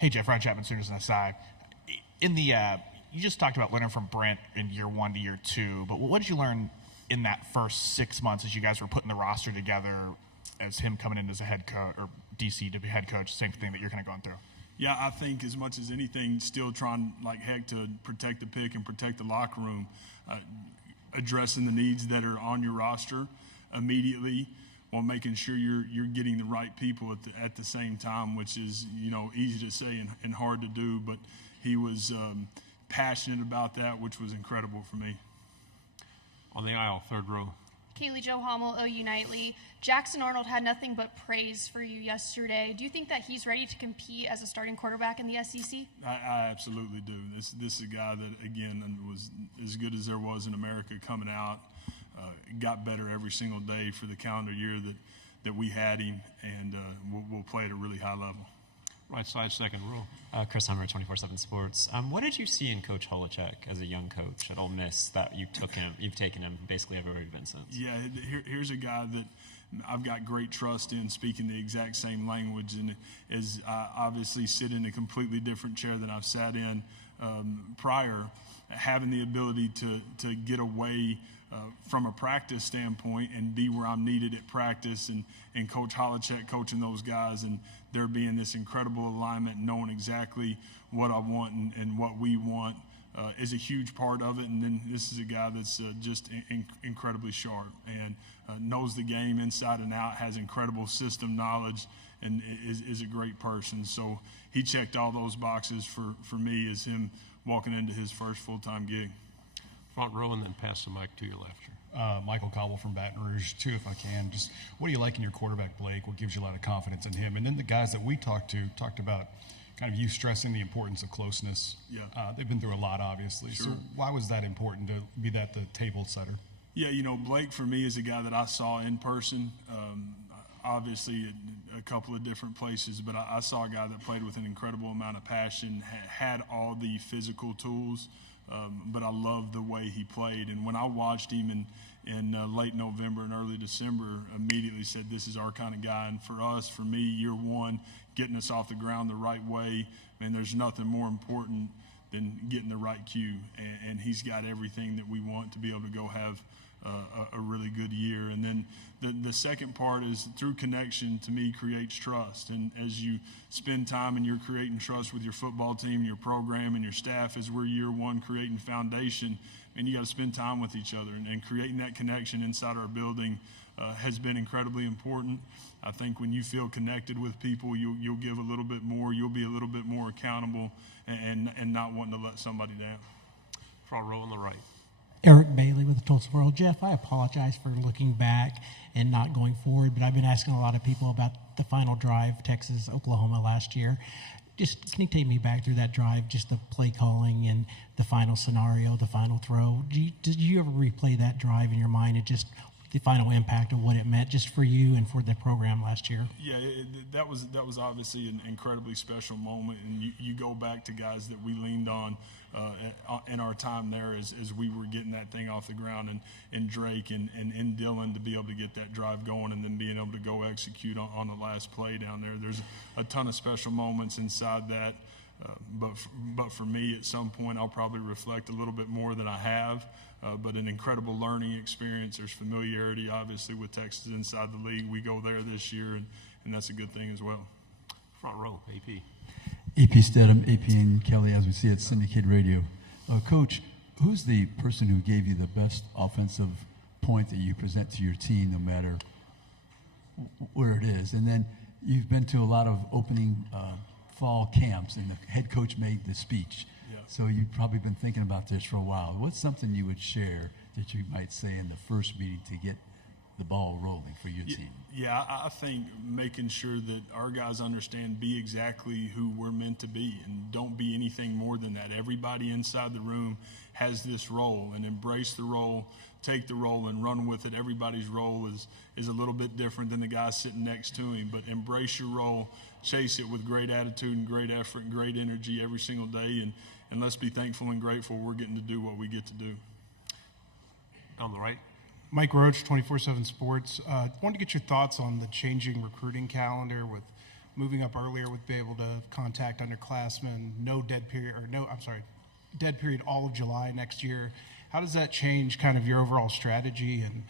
Hey, Jeff, Ryan Chapman, Sooners and SI. In the you just talked about learning from Brent in year 1 to year 2, but what did you learn in that first 6 months as you guys were putting the roster together, as him coming in as a head coach or DC to be head coach, same thing that you're kind of going through? Yeah, I think as much as anything, still trying like heck to protect the pick and protect the locker room, addressing the needs that are on your roster immediately, while making sure you're getting the right people at the same time, which is easy to say and hard to do. But he was passionate about that, which was incredible for me. On the aisle, third row. Kaylee Jo Hummel, OU Nightly. Jackson Arnold had nothing but praise for you yesterday. Do you think that he's ready to compete as a starting quarterback in the SEC? I absolutely do. This is a guy that, again, was as good as there was in America coming out. Got better every single day for the calendar year that we had him, and we'll play at a really high level. Right side, second row. Chris Hummer, 24/7 Sports. What did you see in Coach Holochek as a young coach at Ole Miss that you've taken him basically everywhere you've been since? Yeah, here's a guy that I've got great trust in, speaking the exact same language, and as I obviously sit in a completely different chair than I've sat in prior, having the ability to get away from a practice standpoint and be where I'm needed at practice, and Coach Holochek coaching those guys, and there being this incredible alignment, knowing exactly what I want and what we want is a huge part of it. And then this is a guy that's just incredibly sharp and knows the game inside and out, has incredible system knowledge, and is a great person. So he checked all those boxes for me as him walking into his first full-time gig. Front row, and then pass the mic to your left. Michael Cobble from Baton Rouge, too, if I can. Just what do you like in your quarterback, Blake? What gives you a lot of confidence in him? And then the guys that we talked about kind of you stressing the importance of closeness. Yeah. They've been through a lot, obviously. Sure. So why was that important to be the table setter? Yeah, Blake for me is a guy that I saw in person. Obviously, a couple of different places, but I saw a guy that played with an incredible amount of passion, had all the physical tools. But I loved the way he played. And when I watched him in late November and early December, immediately said, this is our kind of guy. And for me, year one, getting us off the ground the right way, man, there's nothing more important than getting the right cue. And he's got everything that we want to be able to go have a really good year. And then the second part is through connection, to me, creates trust. And as you spend time and you're creating trust with your football team, your program, and your staff, as we're year one creating foundation, and you got to spend time with each other. And creating that connection inside our building has been incredibly important. I think when you feel connected with people, you'll give a little bit more, you'll be a little bit more accountable, and not wanting to let somebody down. Front row on the right. Eric Bailey with the Tulsa World. Jeff, I apologize for looking back and not going forward, but I've been asking a lot of people about the final drive, Texas, Oklahoma last year. Just can you take me back through that drive, just the play calling and the final scenario, the final throw? Did you ever replay that drive in your mind and just the final impact of what it meant just for you and for the program last year? Yeah, that was obviously an incredibly special moment, and you go back to guys that we leaned on in our time there as we were getting that thing off the ground, and Drake and Dylan to be able to get that drive going and then being able to go execute on the last play down there. There's a ton of special moments inside that, but for me, at some point, I'll probably reflect a little bit more than I have. But an incredible learning experience. There's familiarity, obviously, with Texas inside the league. We go there this year, and that's a good thing as well. Front row, AP. AP Stedham, AP and Kelly, as we see at Syndicate Radio. Coach, who's the person who gave you the best offensive point that you present to your team, no matter where it is? And then you've been to a lot of opening fall camps, and the head coach made the speech. Yeah. So you've probably been thinking about this for a while. What's something you would share that you might say in the first meeting to get the ball rolling for your team? Yeah, I think making sure that our guys understand, be exactly who we're meant to be, and don't be anything more than that. Everybody inside the room has this role, and embrace the role, take the role, and run with it. Everybody's role is a little bit different than the guy sitting next to him, but embrace your role, chase it with great attitude and great effort and great energy every single day, and let's be thankful and grateful we're getting to do what we get to do. On the right. Mike Roach, 24/7 Sports. Wanted to get your thoughts on the changing recruiting calendar with moving up earlier with being able to contact underclassmen, dead period all of July next year. How does that change kind of your overall strategy, and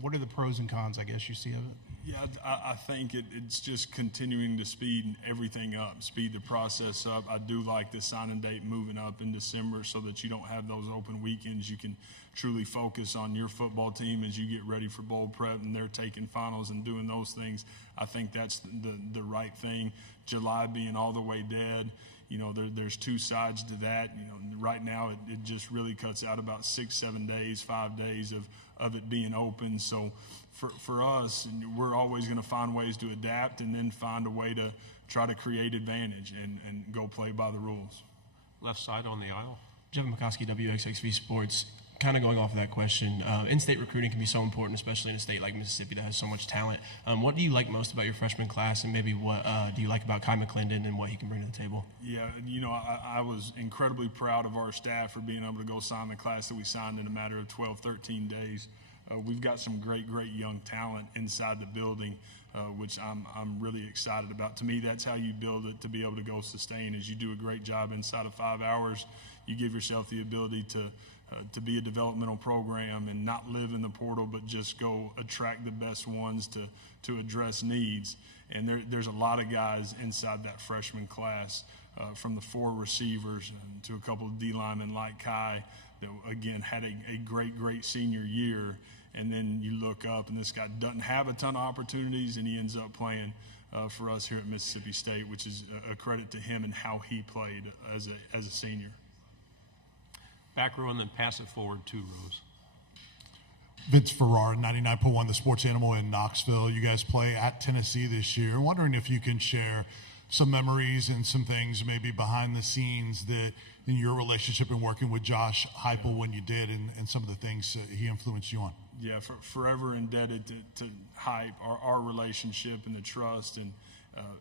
what are the pros and cons, I guess, you see of it? Yeah, I think it's just continuing to speed everything up, speed the process up. I do like the signing date moving up in December so that you don't have those open weekends. You can truly focus on your football team as you get ready for bowl prep and they're taking finals and doing those things. I think that's the right thing. July being all the way dead, there's two sides to that. Right now it just really cuts out about 6-7 days, 5 days of it being open. So for us, we're always going to find ways to adapt and then find a way to try to create advantage and go play by the rules. Left side on the aisle. Jeff McCoskey, WXXV Sports. Kind of going off of that question, in-state recruiting can be so important, especially in a state like Mississippi that has so much talent. What do you like most about your freshman class, and maybe what do you like about Kai McClendon and what he can bring to the table? Yeah, I was incredibly proud of our staff for being able to go sign the class that we signed in a matter of 12, 13 days. We've got some great young talent inside the building, which I'm really excited about. To me, that's how you build it to be able to go sustain. Is you do a great job inside of 5 hours. You give yourself the ability to be a developmental program and not live in the portal, but just go attract the best ones to address needs. And there's a lot of guys inside that freshman class, from the 4 receivers to a couple of D linemen like Kai, that again had a great senior year. And then you look up and this guy doesn't have a ton of opportunities, and he ends up playing for us here at Mississippi State, which is a credit to him and how he played as a senior. Back row and then pass it forward 2 rows. Vince Ferrara, 99.1 The Sports Animal in Knoxville. You guys play at Tennessee this year. I'm wondering if you can share some memories and some things maybe behind the scenes that in your relationship and working with Josh Heupel when you did, and some of the things he influenced you on. Yeah, forever indebted to Hype, our relationship and the trust and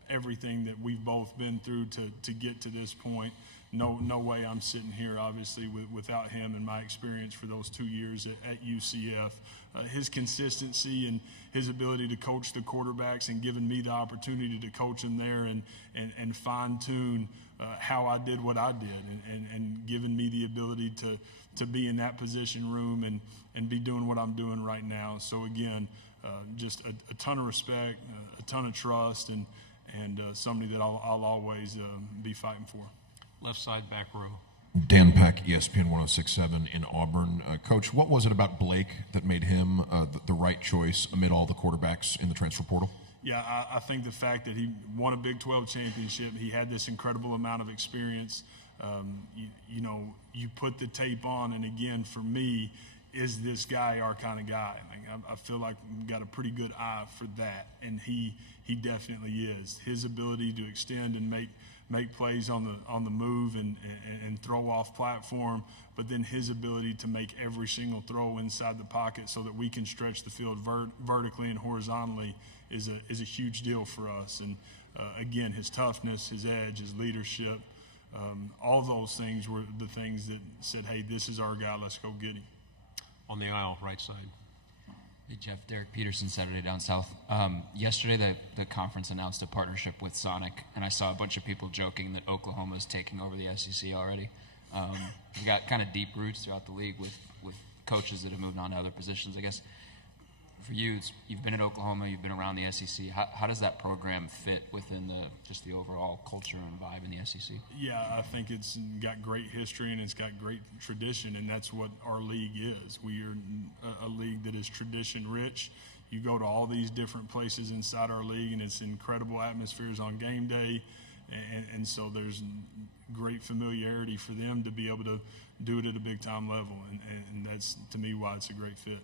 everything that we've both been through to get to this point. No way I'm sitting here, obviously, without him and my experience for those 2 years at UCF. His consistency and his ability to coach the quarterbacks and giving me the opportunity to coach them there and fine-tune how I did what I did and giving me the ability to be in that position room and be doing what I'm doing right now. So, again, just a ton of respect, a ton of trust, and somebody that I'll always be fighting for. Left side, back row. Dan Peck, ESPN 106.7 in Auburn. Coach, what was it about Blake that made him the right choice amid all the quarterbacks in the transfer portal? Yeah, I think the fact that he won a Big 12 championship, he had this incredible amount of experience. You put the tape on, and again, for me, is this guy our kind of guy? I feel like we've got a pretty good eye for that, and he definitely is. His ability to extend and make plays on the move and throw off platform, but then his ability to make every single throw inside the pocket so that we can stretch the field vertically and horizontally is a huge deal for us. And again, his toughness, his edge, his leadership, all those things were the things that said, hey, this is our guy, let's go get him. On the aisle, right side. Hey, Jeff, Derek Peterson, Saturday Down South. Yesterday, the conference announced a partnership with Sonic, and I saw a bunch of people joking that Oklahoma is taking over the SEC already. We've got kind of deep roots throughout the league with coaches that have moved on to other positions. I guess for you, you've been at Oklahoma, you've been around the SEC. How does that program fit within just the overall culture and vibe in the SEC? Yeah, I think it's got great history and it's got great tradition, and that's what our league is. We are a league that is tradition-rich. You go to all these different places inside our league, and it's incredible atmospheres on game day, and so there's great familiarity for them to be able to do it at a big-time level, and that's, to me, why it's a great fit.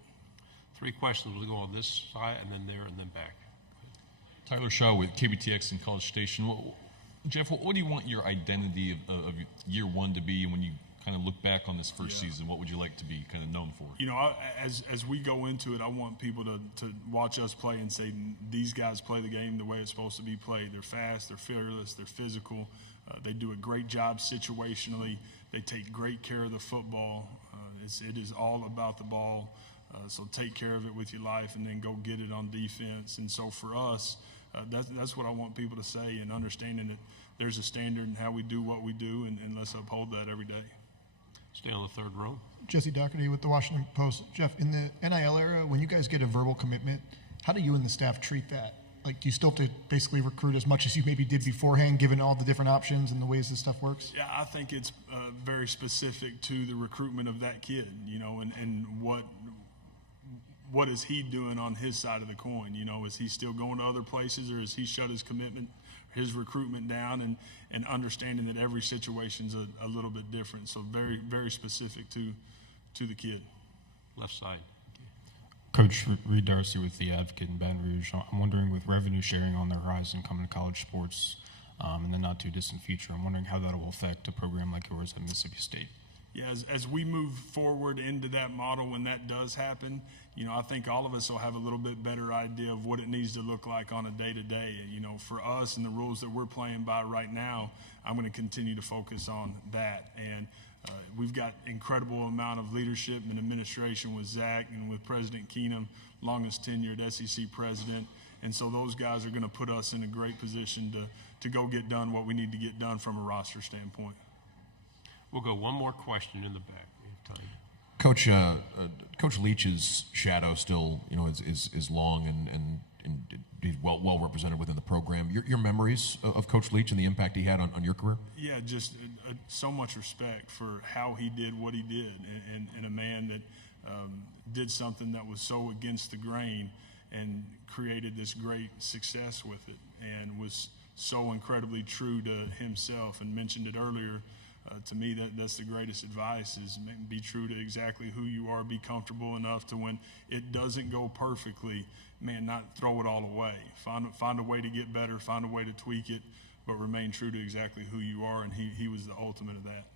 3 questions. We'll go on this side and then there and then back. Tyler Shaw with KBTX in College Station. Jeff, what do you want your identity of year one to be? And when you kind of look back on this first season, what would you like to be kind of known for? As we go into it, I want people to watch us play and say, these guys play the game the way it's supposed to be played. They're fast, they're fearless, they're physical. They do a great job situationally. They take great care of the football. It is all about the ball. So take care of it with your life and then go get it on defense. And so for us, That's what I want people to say, and understanding that there's a standard in how we do what we do, and let's uphold that every day. Stay on the third row. Jesse Doherty with the Washington Post. Jeff, in the NIL era, when you guys get a verbal commitment, how do you and the staff treat that? Like, do you still have to basically recruit as much as you maybe did beforehand, given all the different options and the ways this stuff works? Yeah, I think it's very specific to the recruitment of that kid, and what is he doing on his side of the coin? Is he still going to other places, or has he shut his commitment, his recruitment down, and understanding that every situation's a little bit different. So very, very specific to the kid. Left side. Coach Reed Darcy with the Advocate in Baton Rouge. I'm wondering, with revenue sharing on the horizon coming to college sports in the not too distant future, I'm wondering how that will affect a program like yours at Mississippi State. Yeah, as we move forward into that model, when that does happen, I think all of us will have a little bit better idea of what it needs to look like on a day-to-day. For us and the rules that we're playing by right now, I'm going to continue to focus on that. And we've got incredible amount of leadership and administration with Zach and with President Keenum, longest tenured SEC president. And so those guys are going to put us in a great position to go get done what we need to get done from a roster standpoint. We'll go one more question in the back. We have time. Coach, Coach Leach's shadow still, is long and he's well represented within the program. Your memories of Coach Leach and the impact he had on your career? Yeah, just so much respect for how he did what he did, and a man that did something that was so against the grain and created this great success with it, and was so incredibly true to himself, and mentioned it earlier. To me, that's the greatest advice, is be true to exactly who you are, be comfortable enough to, when it doesn't go perfectly, not throw it all away. Find a way to get better, find a way to tweak it, but remain true to exactly who you are, and he was the ultimate of that.